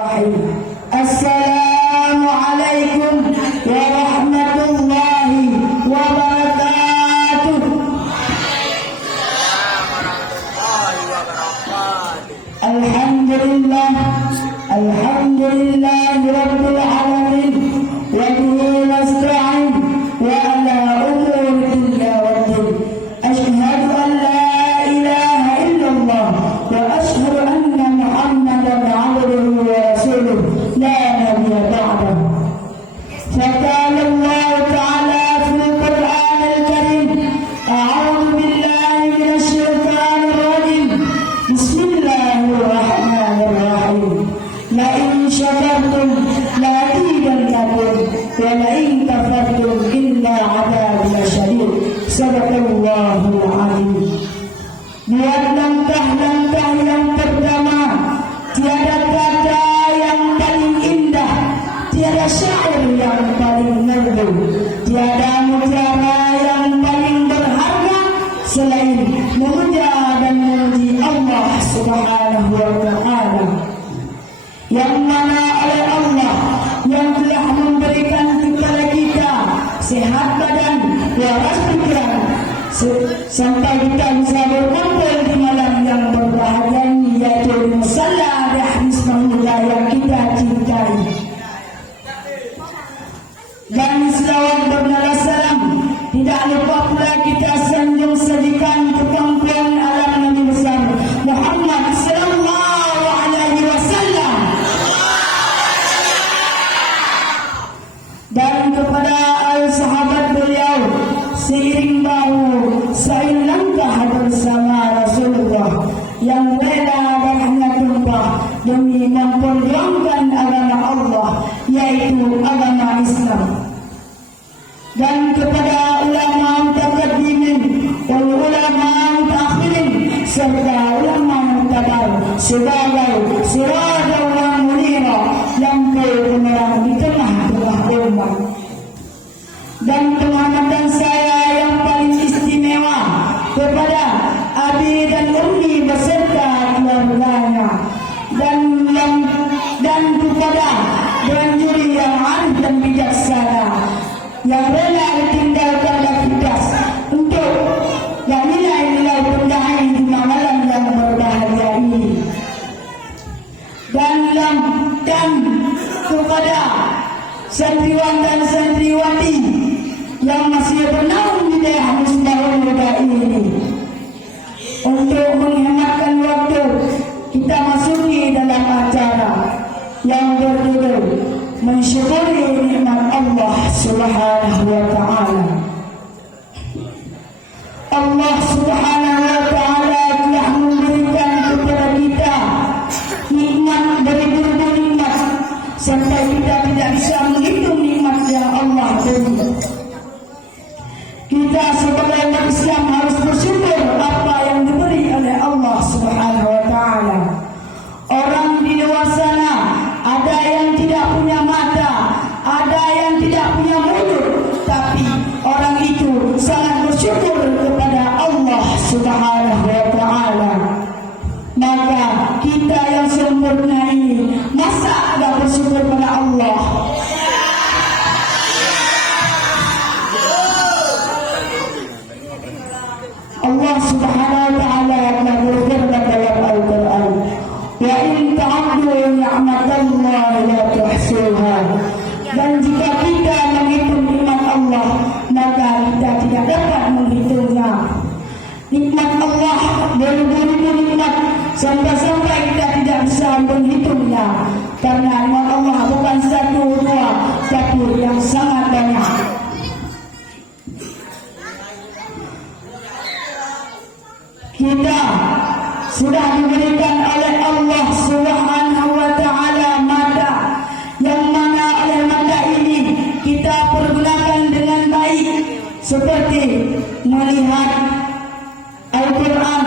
Assalamualaikum warahmatullahi wabarakatuh. Alhamdulillah, alhamdulillah rabbil alamin, wa bihi nasta'in wa ala umuri dunya waddin. Ashhadu an la ilaha illallah wa ashhadu anna Muhammadan abduhu wa rasuluh la nabiyya ba'dahu. فقال الله تعالى في القرآن الكريم: أعوذ بالله من الشيطان الرجيم، بسم الله الرحمن الرحيم. لئن شكرتم لأزيدنكم ولئن كفرتم إن عذابي لشديد. صدق الله العظيم. Buat langkah-langkah yang pertama, tiada kata yang paling indah, tiada syair yang paling merdu, tiada mutiara yang paling berharga selain memuja dan memuji Allah Subhanahu wa Ta'ala, yang mana oleh Allah yang telah memberikan kepada kita sehat badan, waras pikiran, sampai kita bisa berkumpul di malam yang berbahagia ini, yaitu di musalla di Hisnullah yang kita cintai. Dan selawat bernada salam, tidak lupa pula kita sanjung sajikan kepada alam Nabi besar Muhammad sallallahu alaihi wasallam, dan kepada al sahabat beliau seiring bahu seiring langkah bersama Rasulullah yang rela dan hanya tumpah demi memperjuangkan agama Allah, yaitu agama Islam. Dan kepada ulama mutaqaddimin wal ulama mutaakhirin serta ulama mutabar sebagai sirajan wa munira, lampu penerang di tengah-tengah umat. Dan pengamatan saya yang paling istimewa kepada abi dan umi beserta keluarganya, dan kepada penjuri yang arif dan bijaksana yang rela ditinggalkan aktivitas untuk yang nilai-nilai pendahai di malam yang berbahagia ini, dan kepada santriwan dan santriwati yang masih bernaung di daerah Misbahul Huda ini. Untuk menghematkan waktu, kita masuki dalam acara yang berjudul mensyukuri nikmat Allah Subhanahu wa Ta'ala. Allah Subhanahu wa Ta'ala telah memberikan kepada kita nikmat beribu-ribu nikmat sampai kita tidak bisa menghitung nikmat yang Allah beri. Kita sebagai umat Islam harus bersyukur apa yang diberi oleh Allah Subhanahu wa Ta'ala. Orang di luar sana ada yang tidak punya mata, ada yang tidak punya mulut, tapi orang itu sangat bersyukur kepada Allah Subhanahu wa Ta'ala. Maka kita yang sempurna ini, masa tidak bersyukur kepada Allah? Allah Subhanahu wa Ta'ala telah berfirman dalam Al-Quran: wa in ta'uddu ni'matallahi la tuhsuha. Dan jika kita menghitung nikmat Allah, maka kita tidak dapat menghitungnya. Nikmat Allah beribu-ribu nikmat sampai kita tidak bisa menghitungnya, karena nikmat Allah bukan satu dua, tapi yang sangat banyak. Kita sudah diberikan oleh Allah Subhanahu wa Ta'ala mata, yang mana oleh mata ini kita pergunakan dengan baik, seperti melihat Al-Quran,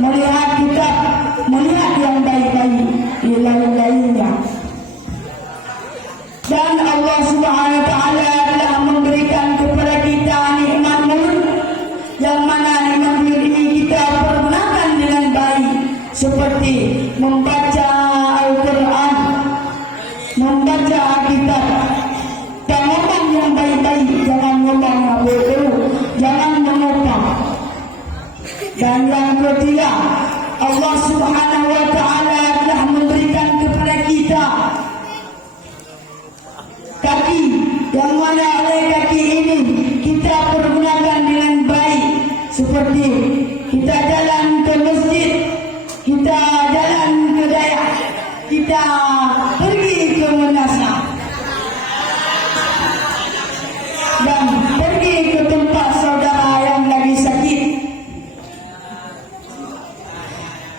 melihat kitab, melihat seperti kita jalan ke masjid, kita jalan ke dayak, kita pergi ke Manasah dan pergi ke tempat saudara yang lagi sakit.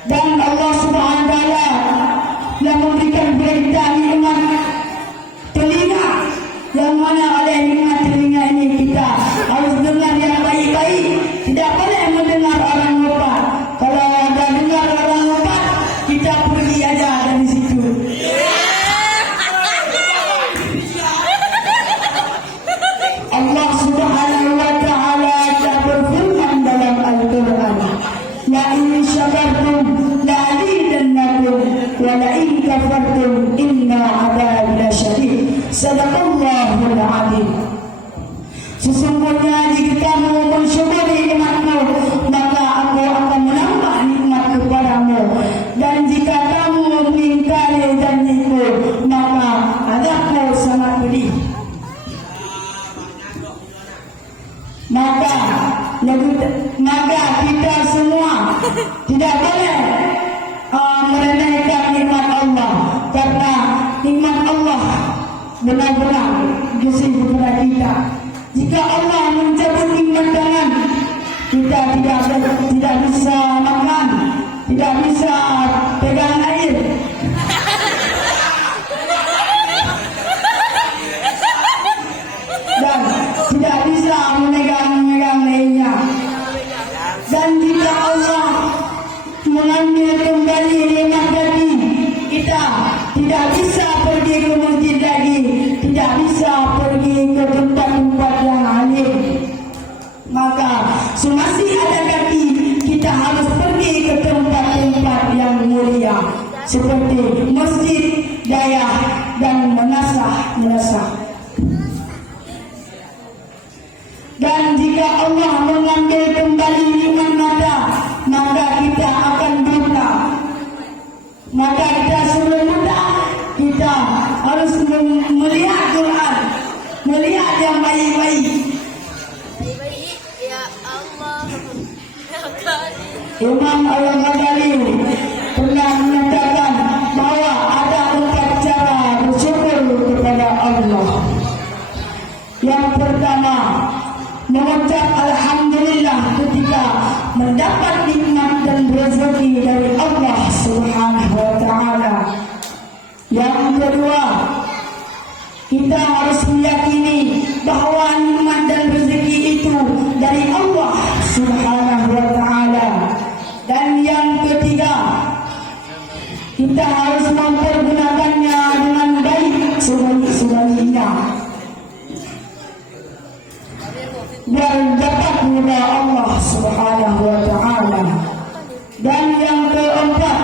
Dan Allah Subhanahu wa taala yang memberikan berita nikmat telinga, yang mana oleh nikmat telinga ini kita harus dengar yang baik-baik, tidak boleh mendengar orang lupa. Kalau ada dengar orang lupa, kita pergi aja dari situ. Allah Subhanahu wa taala telah berfirman dalam Al-Qur'an, la in syakartum la azidannakum wa la in kafartum inna 'adzabi lasyadid. Sadaqallahul 'adzim. Sesungguhnya jika kamu mensyukuri nikmatku, maka aku akan menambah nikmat kepadamu, dan jika kamu mengingkari janjiku, maka azabku sangat pedih. Maka kita semua tidak boleh meremehkan nikmat Allah, karena nikmat Allah benar-benar kasih kepada kita. Jika Allah mencabut nikmat tangan, kita tidak bisa makan, tidak bisa pegang air, dan tidak bisa memegang lainnya. Dan jika Allah mengambil kembali nikmat tadi, kita tidak bisa pergi ke masjid lagi, tidak bisa pergi ke tempat-tempat yang alim. Maka semasih ada kaki, kita harus pergi ke tempat-tempat yang mulia seperti masjid, dayak, dan Manasah. Dan jika Allah mengambil kembali nikmat mata, maka kita akan buta. Maka kita sebelum buta, kita harus melihat Quran, melihat yang baik-baik. Ya Allah. Imam Al-Ghazali pernah menyatakan bahwa ada 4 cara bersyukur kepada Allah. Yang pertama, mengucap alhamdulillah ketika mendapat nikmat dan rezeki dari Allah Subhanahu wa taala. Yang kedua, kita harus meyakini bahwa nikmat dan rezeki itu dari Allah Subhanahu wa taala. Dan yang ketiga, kita harus mempergunakannya dengan baik sebaik-baiknya, dan dapat ridha Allah Subhanahu wa taala. Dan yang keempat,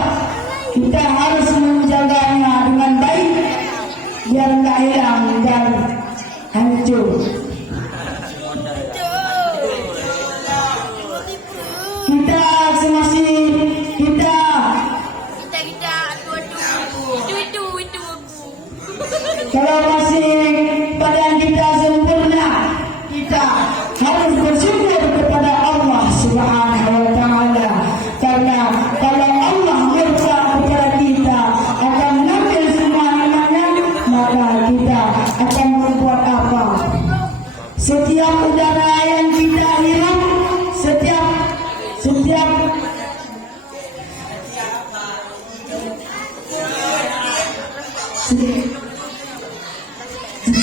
kita harus menjaganya dengan baik biar tak hilang dan hancur. Kita semasih kita itu kalau masih badan kita sempurna, kita harus bersyukur kepada Allah Subhanahu wa taala, karena kalau Allah murka kepada kita akan mengambil semua nikmatnya, maka kita akan berbuat apa? Setiap udara yang kita hirup, setiap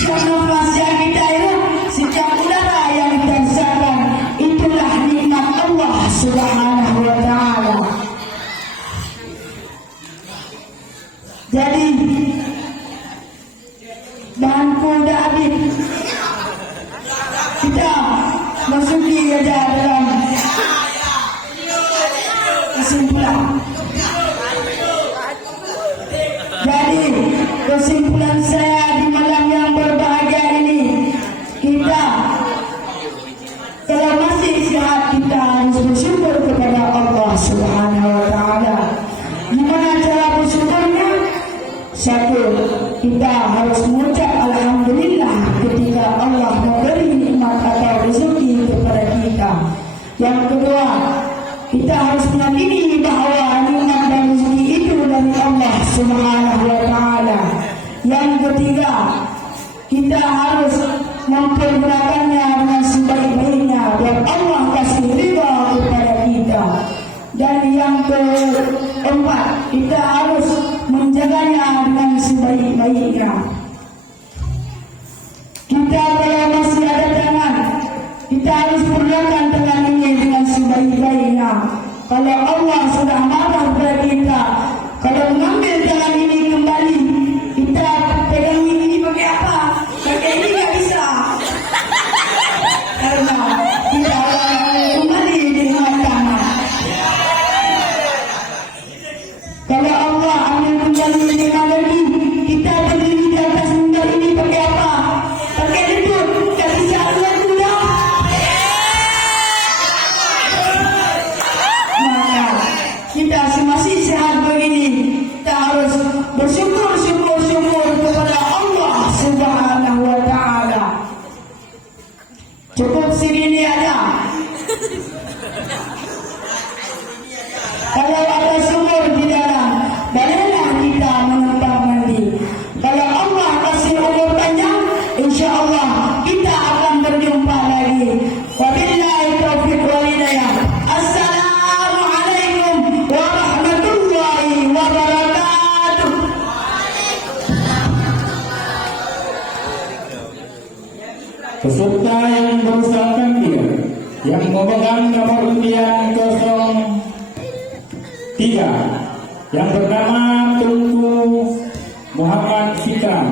nafas yang kita hirup, setiap udara yang kita rasakan, itulah nikmat Allah Subhanahu wa taala. Jadi bahanku dah habis, kita masuki aja dalam kesimpulan. Jadi kesimpulan saya di malam yang berbahagia ini, kita kalau masih sehat, kita harus bersyukur kepada Allah Subhanahu wa taala. Gimana cara bersyukurnya? Satu, kita harus mengucap alhamdulillah ketika Allah memberi nikmat atau rezeki kepada kita. Yang kedua, kita harus meyakini bahwa nikmat dan rezeki itu dari Allah Subhanahu wa taala. Yang ketiga, kita harus mempergunakannya dengan sebaik-baiknya biar Allah kasih ridha kepada kita. Dan yang keempat, kita harus menjaganya dengan sebaik-baiknya. Kita kalau masih ada tangan, kita harus gunakan tangan ini dengan sebaik-baiknya. Kalau Allah sudah marah kepada kita, kalau mengambil tangan ini kembali, kita pegang ini pakai apa? Pakai ini nggak bisa. Karena kita kembali dengan tangan. Kalau Allah ambil kembali dengan lagi, kita berdiri di atas mimbar ini pakai apa? Pakai lutut, tak bisa keluar kuda. Maka kita masih sehat begini, kita harus bersyukur kepada Allah Subhanahu wa taala. Cukup segini aja. Kalau ada sumur di dalam, bolehlah kita menumpang mandi. Kalau Allah kasih umur panjang, insya Allah kita akan berjumpa lagi. Wabillahi taufiq wal hidayah. Assalamualaikum warahmatullahi wabarakatuh. Peserta yang berusaha yang memegang nomor undian 03 yang bernama Tunku Muhammad Fikram.